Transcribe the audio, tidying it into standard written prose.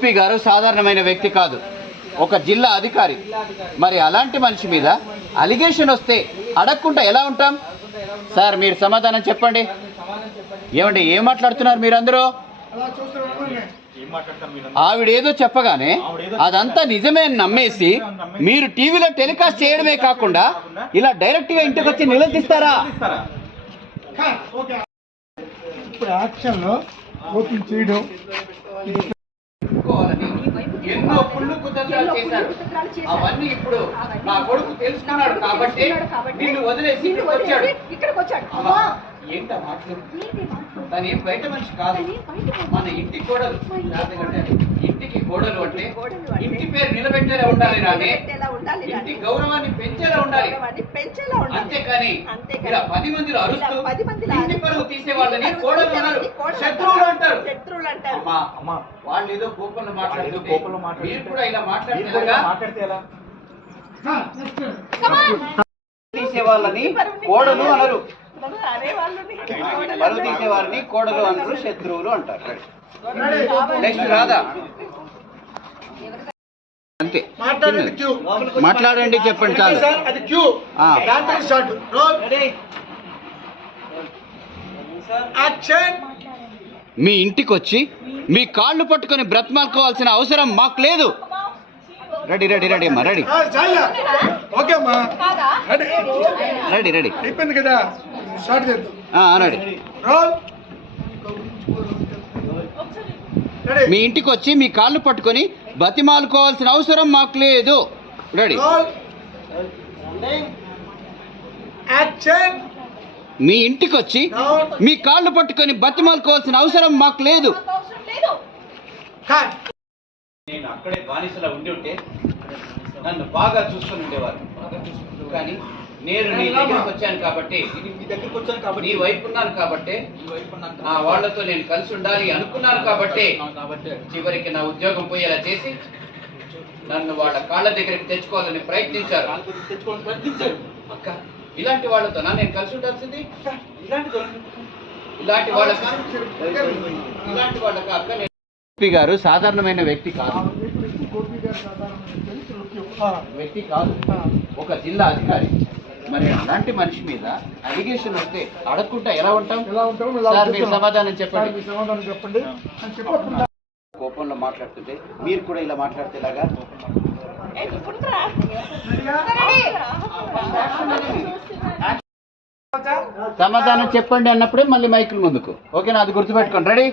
SP గారు సాధారణమైన వ్యక్తి కాదు, ఒక జిల్లా అధికారి. మరి అలాంటి మనిషి మీద అలిగేషన్ వస్తే అడగకుండా ఎలా ఉంటాం? సార్ మీరు సమాధానం చెప్పండి. ఏమండి ఏం మాట్లాడుతున్నారు మీరందరూ? ఆవిడేదో చెప్పగానే అదంతా నిజమే అని నమ్మేసి మీరు టీవీలో టెలికాస్ట్ చేయడమే కాకుండా ఇలా డైరెక్ట్ గా ఇంటికి వచ్చి నిలదీస్తారా? ఇప్పుడు యాక్షన్లో ఓపెన్ చేయడం ఎన్నో కుళ్ళు కుతంత్రాలు చేశారు. అవన్నీ ఇప్పుడు నా కొడుకు తెలుసుకున్నాడు కాబట్టి నిన్ను వదిలేసి ఇక్కడికి వచ్చాడు. ఏంట మాట్లాడు? తను ఏం బయట మనిషి కాదు, మన ఇంటి కోడలు. ఇంటికి కోడలు అంటే ఇంటి పేరు నిలబెట్టేలా ఉండాలి, రాని ఇంటి గౌరవాన్ని పెంచేలా ఉండాలి. అంతేకాని ఇలా 10 మందిలో అరుస్తూ ఇంటి పరువు తీసే వాళ్ళని కోడలు అన్నారు, శత్రువులు అంటారు. అమ్మా వాళ్ళు ఏదో కోపంలో మాట్లాడుతుంటే మీరు కూడా ఇలా మాట్లాడితే ఎలా? తీసే వాళ్ళని కోడలు అనరు, పరువు తీసే వారిని కోడలు అనరు, శత్రువులు అంటారు. నెక్స్ట్ రాదా? అంతే, మాట్లాడండి, చెప్పండి చాలు. మీ ఇంటికి వచ్చి మీ కాళ్ళు పట్టుకొని బ్రతిమాలుకోవాల్సిన అవసరం మాకు లేదు. రెడీ రెడీ రెడీ అమ్మా, రెడీ రెడీ రెడీ అయిపోయింది కదా, స్టార్ట్ చేద్దాం. రెడీ. మీ ఇంటికి వచ్చి మీ కాళ్ళు పట్టుకొని బతిమాలుకోవాల్సిన అవసరం మాకు లేదు. రెడీ. మీ ఇంటికి వచ్చి మీ కాళ్ళు పట్టుకొని బతిమాలుకోవాల్సిన అవసరం మాకు లేదు. నేను అక్కడే బానిసలా ఉండి ఉంటే నన్ను బాగా చూసుకుని ఉండేవారు. కానీ నేను నీ దగ్గరకు వచ్చాను కాబట్టి, నీ వైపు ఉన్నాను కాబట్టి, నా వాళ్లతో నేను కలిసి ఉండాలి అనుకున్నాను కాబట్టి చివరికి నా ఉద్యోగం పోయేలా చేసి నన్ను వాళ్ళ కాళ్ళ దగ్గరికి తెచ్చుకోవాలని ప్రయత్నించారు. అక్క, ఇలాంటి వాళ్ళతో నేను కలిసి ఉండాల్సింది? ఇలాంటి వాళ్ళకి అక్క ఎస్పీ గారు సాధారణమైన వ్యక్తి కాదు, ఒక జిల్లా అధికారి. మరి అలాంటి మనిషి మీద అలిగేషన్ వస్తే అడగకుండా ఎలా ఉంటాం? సార్ మీరు సమాధానం చెప్పండి. కోపంలో మాట్లాడుతుంటే మీరు కూడా ఇలా మాట్లాడితే ఎలాగా? సమాధానం చెప్పండి అన్నప్పుడే మళ్ళీ మైకుల ముందుకు. ఓకేనా? అది గుర్తుపెట్టుకోండి. రెడీ.